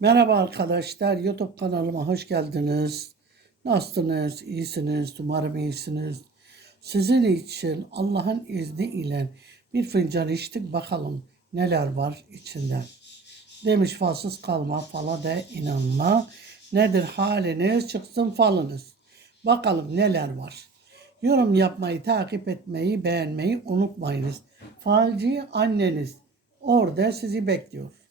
Merhaba arkadaşlar, YouTube kanalıma hoş geldiniz. Nasılsınız? İyisiniz? Umarım iyisiniz. Sizin için Allah'ın izni ile bir fincan içtik bakalım neler var içinde. Demiş falsız kalma fala da inanma. Nedir haliniz çıksın falınız. Bakalım neler var. Yorum yapmayı, takip etmeyi, beğenmeyi unutmayınız. Falci anneniz orada sizi bekliyor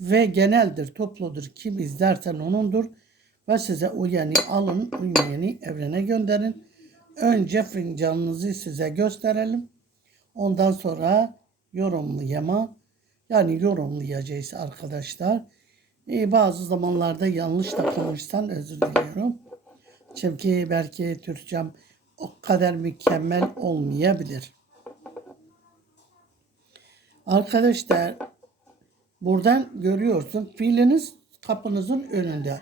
ve geneldir, topludur. Kim izlersen onundur ve size uyanı alın, uymayanı evrene gönderin. Önce fincanınızı size gösterelim. Ondan sonra yorumlayama yani yorumlayacağız arkadaşlar. Ee, bazı zamanlarda yanlış da özür diliyorum. Çünkü belki Türkçem o kadar mükemmel olmayabilir. Arkadaşlar Buradan görüyorsun fiiliniz kapınızın önünde.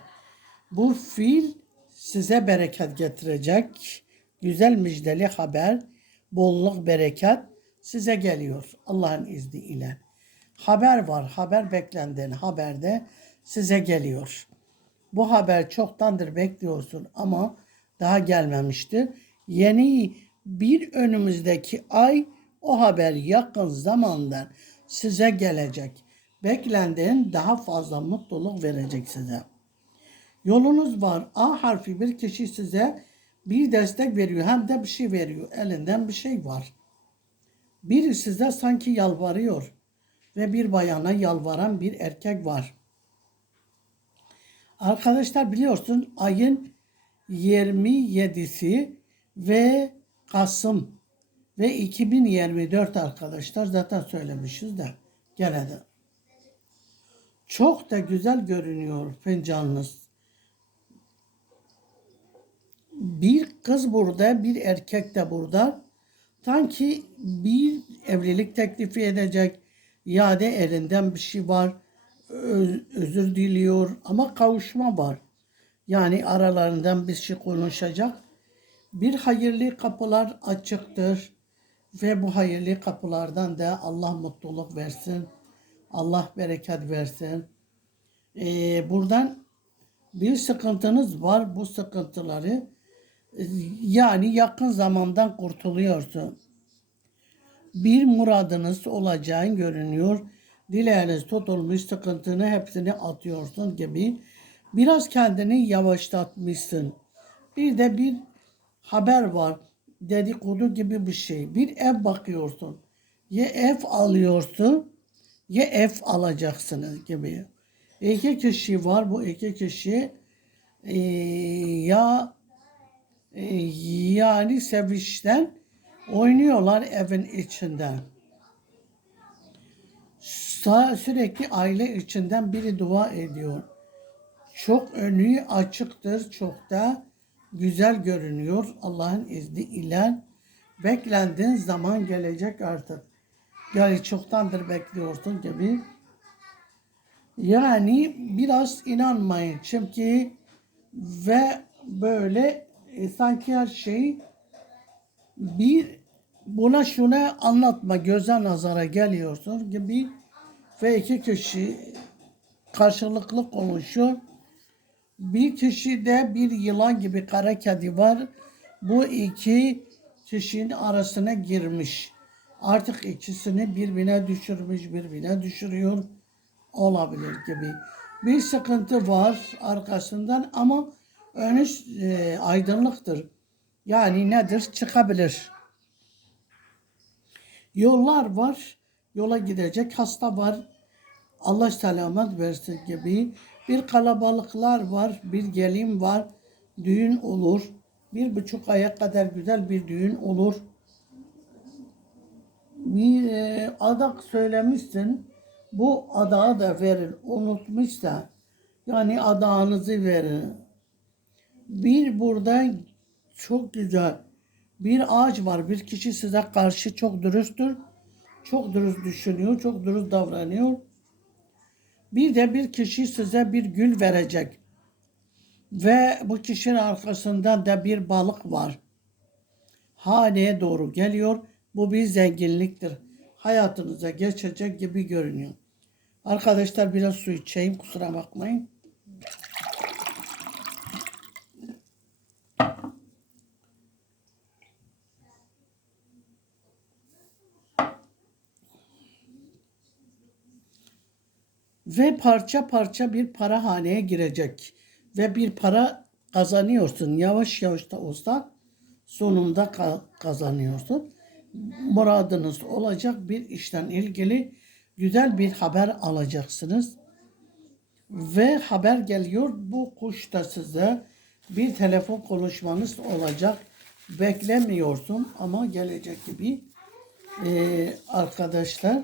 Bu fiil size bereket getirecek. Güzel müjdeli haber, bolluk bereket size geliyor Allah'ın izniyle. Haber var, haber beklenden haberde size geliyor. Bu haber çoktandır bekliyorsun ama daha gelmemişti. Yeni bir önümüzdeki ay o haber yakın zamanda size gelecek beklendiğin daha fazla mutluluk verecek size. Yolunuz var. A harfi bir kişi size bir destek veriyor. Hem de bir şey veriyor. Elinden bir şey var. Biri size sanki yalvarıyor. Ve bir bayana yalvaran bir erkek var. Arkadaşlar biliyorsun ayın 27'si ve Kasım ve 2024 arkadaşlar zaten söylemişiz de gene de. Çok da güzel görünüyor fincanınız. Bir kız burada, bir erkek de burada. Sanki bir evlilik teklifi edecek ya da elinden bir şey var. Öz- özür diliyor ama kavuşma var. Yani aralarından bir şey konuşacak. Bir hayırlı kapılar açıktır ve bu hayırlı kapılardan da Allah mutluluk versin. Allah bereket versin. Ee, buradan bir sıkıntınız var. Bu sıkıntıları e, yani yakın zamandan kurtuluyorsun. Bir muradınız olacağın görünüyor. Dileğiniz tutulmuş sıkıntını hepsini atıyorsun gibi. Biraz kendini yavaşlatmışsın. Bir de bir haber var. Dedikodu gibi bir şey. Bir ev bakıyorsun. Ya ev alıyorsun ya ev alacaksınız gibi. İki kişi var. Bu iki kişi e, ya e, yani sevişten oynuyorlar evin içinden. Sa- Sürekli aile içinden biri dua ediyor. Çok önü açıktır. Çok da güzel görünüyor. Allah'ın izni ile beklendiğin zaman gelecek artık. Yani çoktandır bekliyorsun gibi. Yani biraz inanmayın. Çünkü ve böyle e, sanki her şey bir buna şuna anlatma göze nazara geliyorsun gibi ve iki kişi karşılıklı konuşuyor. Bir kişi de bir yılan gibi kara kedi var. Bu iki kişinin arasına girmiş. Artık ikisini birbirine düşürmüş, birbirine düşürüyor olabilir gibi. Bir sıkıntı var arkasından ama önü e, aydınlıktır. Yani nedir? Çıkabilir. Yollar var. Yola gidecek hasta var. Allah selamet versin gibi. Bir kalabalıklar var. Bir gelin var. Düğün olur. Bir buçuk aya kadar güzel bir düğün olur. Bir e, adak söylemişsin. Bu adağı da verin. Unutmuşsa yani adağınızı verin. Bir burada çok güzel bir ağaç var. Bir kişi size karşı çok dürüsttür. Çok dürüst düşünüyor. Çok dürüst davranıyor. Bir de bir kişi size bir gül verecek. Ve bu kişinin arkasından da bir balık var. Haneye doğru geliyor. Bu bir zenginliktir. Hayatınıza geçecek gibi görünüyor. Arkadaşlar biraz su içeyim kusura bakmayın. Ve parça parça bir para haneye girecek. Ve bir para kazanıyorsun. Yavaş yavaş da olsa sonunda ka- kazanıyorsun. Muradınız olacak bir işten ilgili güzel bir haber alacaksınız. Ve haber geliyor bu kuşta size bir telefon konuşmanız olacak. Beklemiyorsun ama gelecek gibi. Ee, arkadaşlar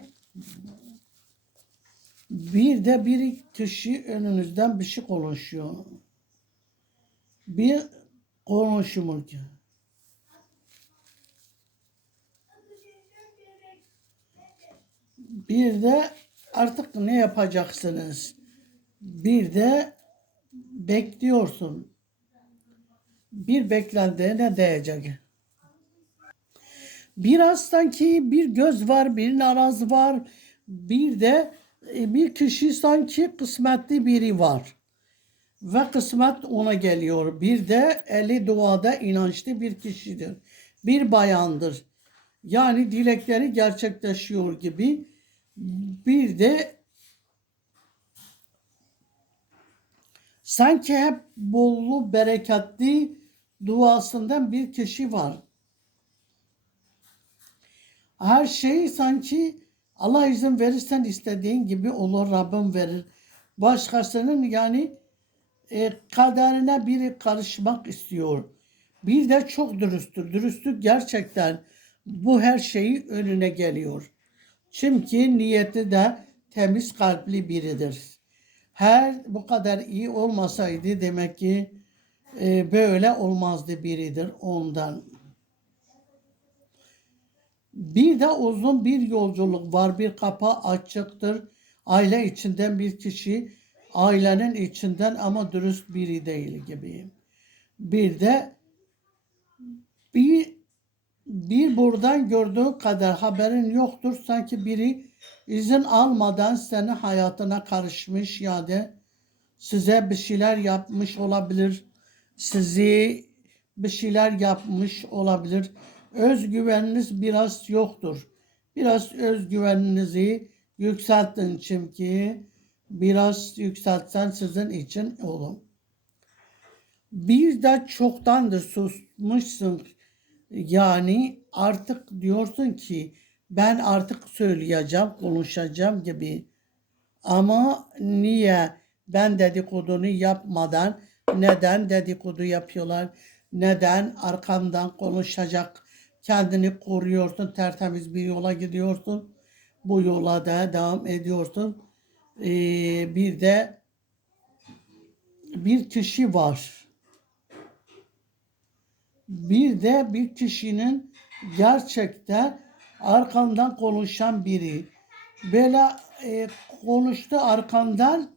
bir de bir kişi önünüzden bir şey konuşuyor. Bir konuşumu. Bir de artık ne yapacaksınız? Bir de bekliyorsun. Bir beklentiye değecek. Biraz sanki bir göz var, bir naraz var. Bir de e, bir kişi sanki kısmetli biri var. Ve kısmet ona geliyor. Bir de eli duada inançlı bir kişidir. Bir bayandır. Yani dilekleri gerçekleşiyor gibi. Bir de sanki hep bollu bereketli duasından bir kişi var. Her şey sanki Allah izin verirsen istediğin gibi olur Rabbim verir. Başkasının yani e, kaderine biri karışmak istiyor. Bir de çok dürüsttür. Dürüstlük gerçekten bu her şeyi önüne geliyor. Çünkü niyeti de temiz kalpli biridir. Her bu kadar iyi olmasaydı demek ki e, böyle olmazdı biridir ondan. Bir de uzun bir yolculuk var. Bir kapı açıktır. Aile içinden bir kişi, ailenin içinden ama dürüst biri değil gibi. Bir de bir bir buradan gördüğü kadar haberin yoktur. Sanki biri izin almadan senin hayatına karışmış ya da size bir şeyler yapmış olabilir. Sizi bir şeyler yapmış olabilir. Özgüveniniz biraz yoktur. Biraz özgüveninizi yükseltin çünkü biraz yükseltsen sizin için olur. Bir de çoktandır susmuşsun. Yani artık diyorsun ki ben artık söyleyeceğim, konuşacağım gibi. Ama niye ben dedikodunu yapmadan neden dedikodu yapıyorlar? Neden arkamdan konuşacak kendini koruyorsun, tertemiz bir yola gidiyorsun. Bu yola da devam ediyorsun. Ee, bir de bir kişi var. Bir de bir kişinin gerçekten arkandan konuşan biri. Böyle e, konuştu arkandan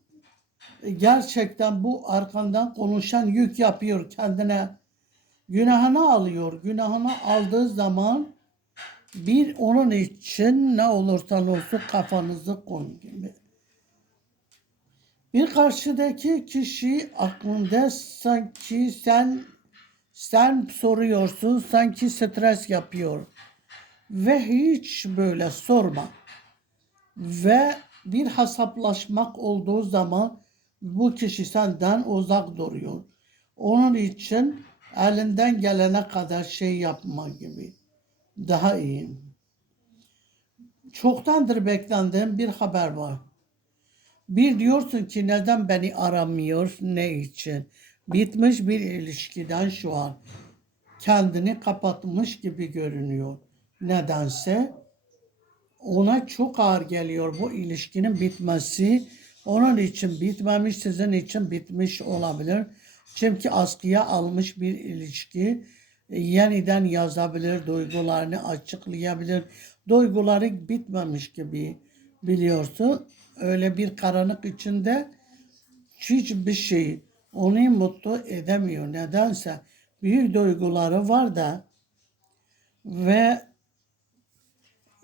gerçekten bu arkandan konuşan yük yapıyor kendine. Günahını alıyor. Günahını aldığı zaman bir onun için ne olursan olsun kafanızı koyun gibi. Bir karşıdaki kişi aklında sanki sen sen soruyorsun sanki stres yapıyor. Ve hiç böyle sorma. Ve bir hesaplaşmak olduğu zaman bu kişi senden uzak duruyor. Onun için elinden gelene kadar şey yapma gibi. Daha iyi. Çoktandır beklendiğim bir haber var. Bir diyorsun ki neden beni aramıyor, ne için? Bitmiş bir ilişkiden şu an kendini kapatmış gibi görünüyor. Nedense ona çok ağır geliyor bu ilişkinin bitmesi. Onun için bitmemiş, sizin için bitmiş olabilir. Çünkü askıya almış bir ilişki e, yeniden yazabilir, duygularını açıklayabilir. Duyguları bitmemiş gibi biliyorsun. Öyle bir karanlık içinde hiçbir şey onu mutlu edemiyor. Nedense büyük duyguları var da ve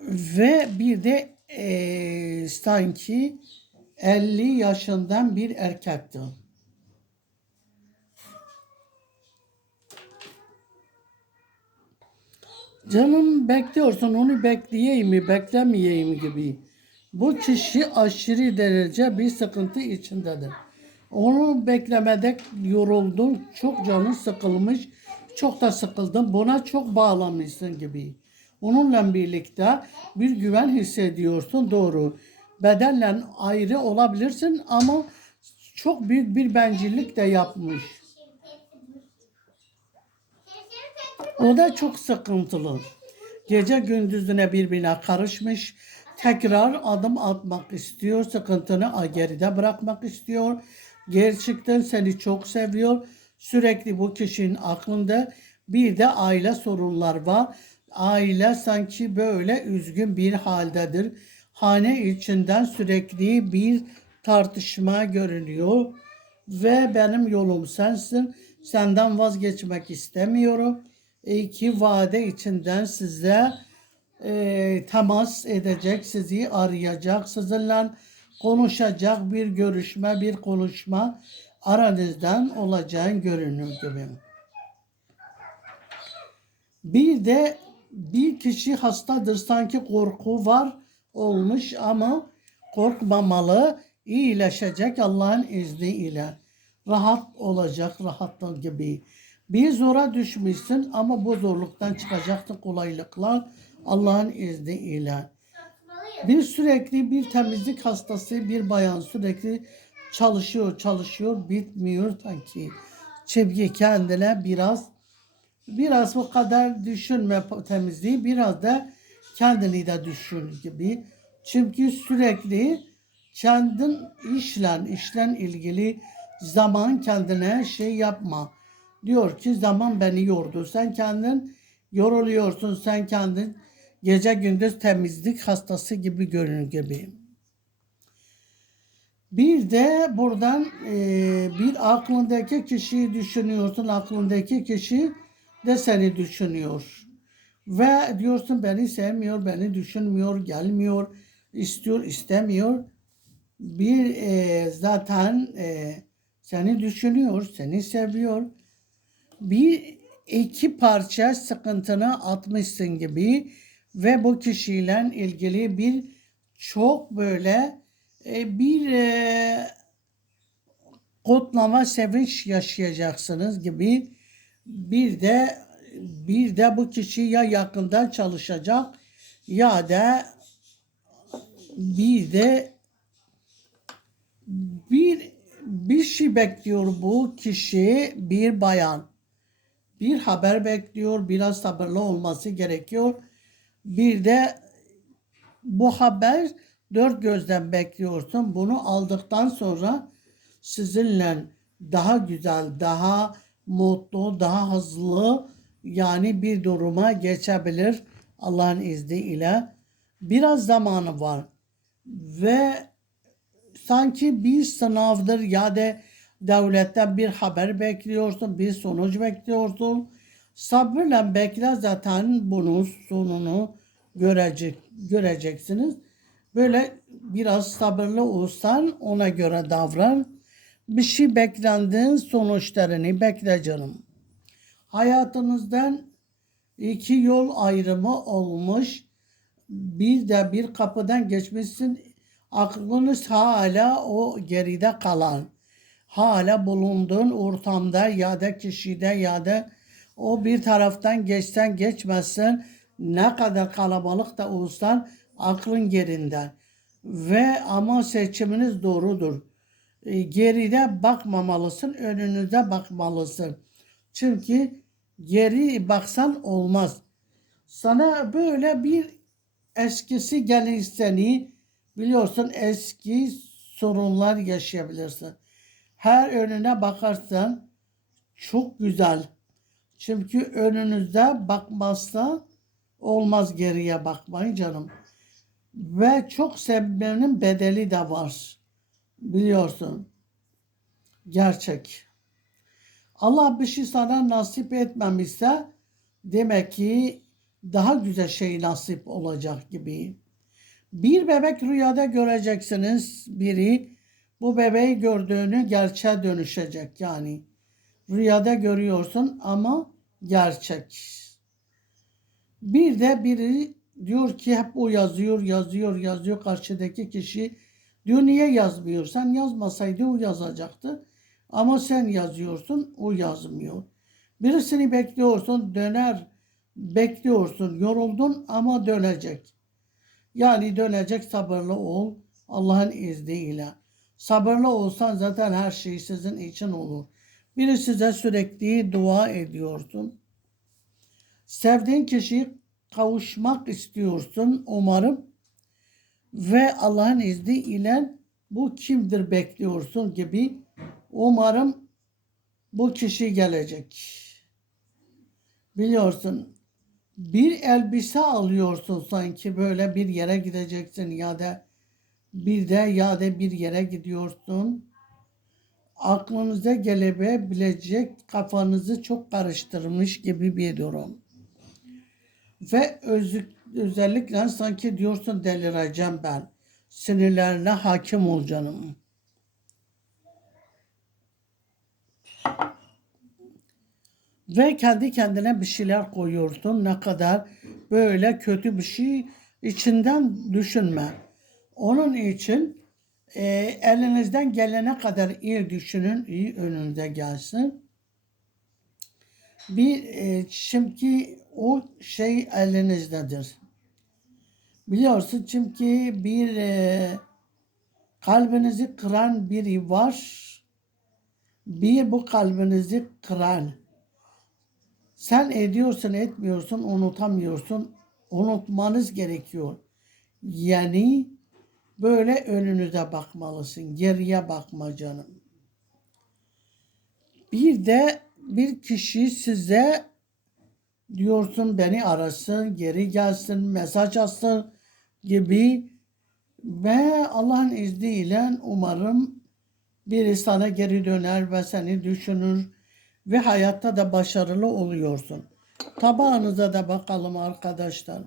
ve bir de eee sanki 50 yaşından bir erkekti. Canım bekliyorsun onu bekleyeyim mi beklemeyeyim gibi. Bu kişi aşırı derece bir sıkıntı içindedir. Onu beklemede yoruldun, çok canın sıkılmış, çok da sıkıldın, buna çok bağlanmışsın gibi. Onunla birlikte bir güven hissediyorsun, doğru. Bedelle ayrı olabilirsin ama çok büyük bir bencillik de yapmış. O da çok sıkıntılı. Gece gündüzüne birbirine karışmış. Tekrar adım atmak istiyor. Sıkıntını geride bırakmak istiyor. Gerçekten seni çok seviyor. Sürekli bu kişinin aklında bir de aile sorunlar var. Aile sanki böyle üzgün bir haldedir. Hane içinden sürekli bir tartışma görünüyor. Ve benim yolum sensin. Senden vazgeçmek istemiyorum. İki vade içinden size e, temas edecek, sizi arayacak, sizinle konuşacak bir görüşme, bir konuşma aranızdan olacağın görünür gibi. Bir de bir kişi hastadır sanki korku var olmuş ama korkmamalı, iyileşecek Allah'ın izniyle. Rahat olacak, rahatlık gibi. Bir zora düşmüşsün ama bu zorluktan çıkacaksın kolaylıkla Allah'ın izniyle. Bir sürekli bir temizlik hastası bir bayan sürekli çalışıyor çalışıyor bitmiyor sanki. Çevki kendine biraz biraz bu kadar düşünme temizliği biraz da kendini de düşün gibi. Çünkü sürekli kendin işlen işlen ilgili zaman kendine şey yapma. Diyor ki zaman beni yordu. Sen kendin yoruluyorsun. Sen kendin gece gündüz temizlik hastası gibi görünür gibi. Bir de buradan e, bir aklındaki kişiyi düşünüyorsun. Aklındaki kişi de seni düşünüyor. Ve diyorsun beni sevmiyor, beni düşünmüyor, gelmiyor, istiyor, istemiyor. Bir e, zaten e, seni düşünüyor, seni seviyor. Bir iki parça sıkıntını atmışsın gibi ve bu kişiyle ilgili bir çok böyle e, bir e, kutlama sevinç yaşayacaksınız gibi bir de bir de bu kişi ya yakından çalışacak ya da bir de bir bir şey bekliyor bu kişi bir bayan. Bir haber bekliyor biraz sabırlı olması gerekiyor bir de bu haber dört gözden bekliyorsun. Bunu aldıktan sonra sizinle daha güzel, daha mutlu, daha hızlı yani bir duruma geçebilir Allah'ın izniyle. Biraz zamanı var ve sanki bir sınavdır ya da devletten bir haber bekliyorsun, bir sonuç bekliyorsun. Sabırla bekle zaten bunun sonunu görecek, göreceksiniz. Böyle biraz sabırlı olsan ona göre davran. Bir şey beklendiğin sonuçlarını bekle canım. Hayatınızdan iki yol ayrımı olmuş. Bir de bir kapıdan geçmişsin. Aklınız hala o geride kalan. Hala bulunduğun ortamda ya da kişide ya da o bir taraftan geçsen geçmezsen ne kadar kalabalık da olsan aklın gerinde. Ve ama seçiminiz doğrudur. E, geride bakmamalısın, önünüze bakmalısın. Çünkü geri baksan olmaz. Sana böyle bir eskisi gelir seni biliyorsun eski sorunlar yaşayabilirsin. Her önüne bakarsan çok güzel. Çünkü önünüzde bakmazsa olmaz geriye bakmayın canım. Ve çok sevmenin bedeli de var. Biliyorsun. Gerçek. Allah bir şey sana nasip etmemişse demek ki daha güzel şey nasip olacak gibi. Bir bebek rüyada göreceksiniz biri. Bu bebeği gördüğünü gerçeğe dönüşecek yani. Rüyada görüyorsun ama gerçek. Bir de biri diyor ki hep o yazıyor, yazıyor, yazıyor karşıdaki kişi. Diyor niye yazmıyor? Sen yazmasaydı o yazacaktı. Ama sen yazıyorsun, o yazmıyor. Birisini bekliyorsun, döner, bekliyorsun, yoruldun ama dönecek. Yani dönecek sabırlı ol Allah'ın izniyle. Sabırlı olsan zaten her şey sizin için olur. Biri size sürekli dua ediyorsun. Sevdiğin kişiyi kavuşmak istiyorsun umarım. Ve Allah'ın izniyle bu kimdir bekliyorsun gibi umarım bu kişi gelecek. Biliyorsun bir elbise alıyorsun sanki böyle bir yere gideceksin ya da bir de ya da bir yere gidiyorsun. Aklınıza gelebilecek kafanızı çok karıştırmış gibi bir durum. Ve özü- özellikle sanki diyorsun delireceğim ben. Sinirlerine hakim ol canım. Ve kendi kendine bir şeyler koyuyorsun. Ne kadar böyle kötü bir şey içinden düşünme. Onun için e, elinizden gelene kadar iyi düşünün, iyi önünüze gelsin. Bir e, çünkü o şey elinizdedir. Biliyorsun çünkü bir e, kalbinizi kıran biri var. Bir bu kalbinizi kıran. Sen ediyorsun etmiyorsun unutamıyorsun. Unutmanız gerekiyor. Yani böyle önünüze bakmalısın. Geriye bakma canım. Bir de bir kişi size diyorsun beni arasın, geri gelsin, mesaj atsın gibi ve Allah'ın izniyle umarım biri sana geri döner ve seni düşünür ve hayatta da başarılı oluyorsun. Tabağınıza da bakalım arkadaşlar.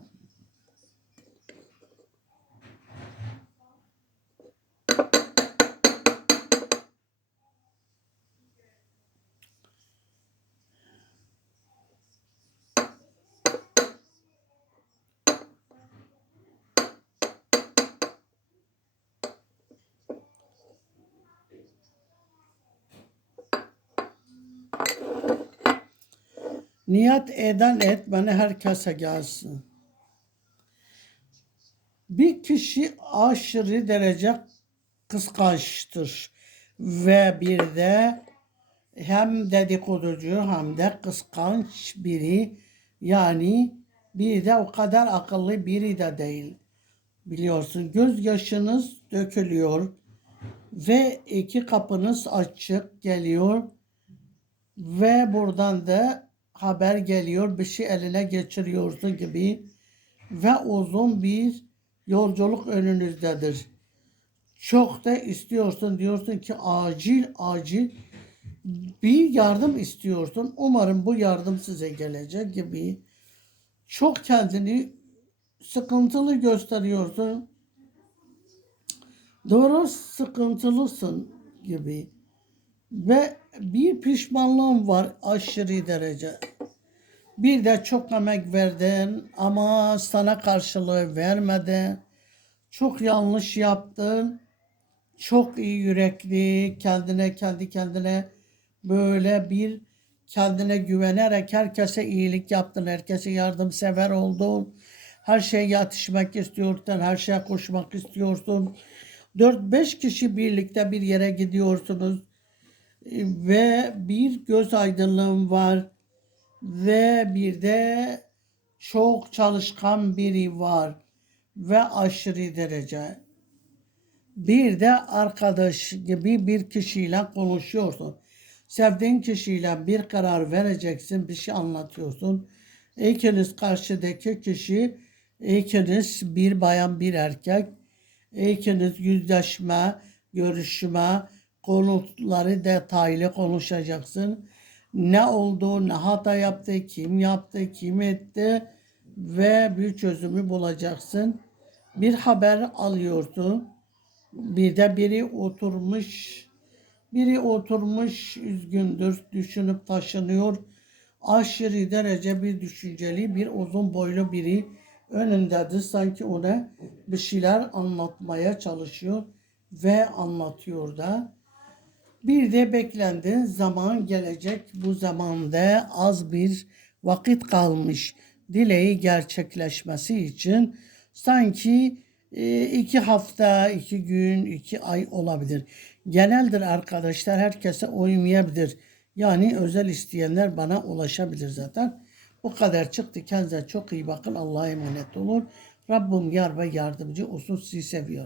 Niyet eden etmeni herkese gelsin. Bir kişi aşırı derece kıskançtır ve bir de hem dedikoducu hem de kıskanç biri yani bir de o kadar akıllı biri de değil. Biliyorsun gözyaşınız dökülüyor ve iki kapınız açık geliyor ve buradan da haber geliyor bir şey eline geçiriyorsun gibi ve uzun bir yolculuk önünüzdedir. Çok da istiyorsun diyorsun ki acil acil bir yardım istiyorsun. Umarım bu yardım size gelecek gibi. Çok kendini sıkıntılı gösteriyorsun. Doğru sıkıntılısın gibi. Ve bir pişmanlığım var aşırı derece. Bir de çok emek verdin ama sana karşılığı vermedi. Çok yanlış yaptın. Çok iyi yürekli, kendine kendi kendine böyle bir kendine güvenerek herkese iyilik yaptın, herkese yardımsever oldun. Her şeye yatışmak istiyorsun, her şeye koşmak istiyorsun. 4-5 kişi birlikte bir yere gidiyorsunuz ve bir göz aydınlığım var ve bir de çok çalışkan biri var ve aşırı derece. Bir de arkadaş gibi bir kişiyle konuşuyorsun. Sevdiğin kişiyle bir karar vereceksin, bir şey anlatıyorsun. İkiniz karşıdaki kişi, ikiniz bir bayan bir erkek, ikiniz yüzleşme, görüşme, konuları detaylı konuşacaksın. Ne oldu, ne hata yaptı, kim yaptı, kim etti ve bir çözümü bulacaksın. bir haber alıyordu. Bir de biri oturmuş, biri oturmuş üzgündür, düşünüp taşınıyor. Aşırı derece bir düşünceli, bir uzun boylu biri önündedir. Sanki ona bir şeyler anlatmaya çalışıyor ve anlatıyor da. Bir de beklendi zaman gelecek. Bu zamanda az bir vakit kalmış. Dileği gerçekleşmesi için sanki e, iki hafta, iki gün, iki ay olabilir. Geneldir arkadaşlar herkese uymayabilir. Yani özel isteyenler bana ulaşabilir zaten. Bu kadar çıktı. Kendinize çok iyi bakın. Allah'a emanet olun. Rabbim yar ve yardımcı olsun. Sizi seviyorum.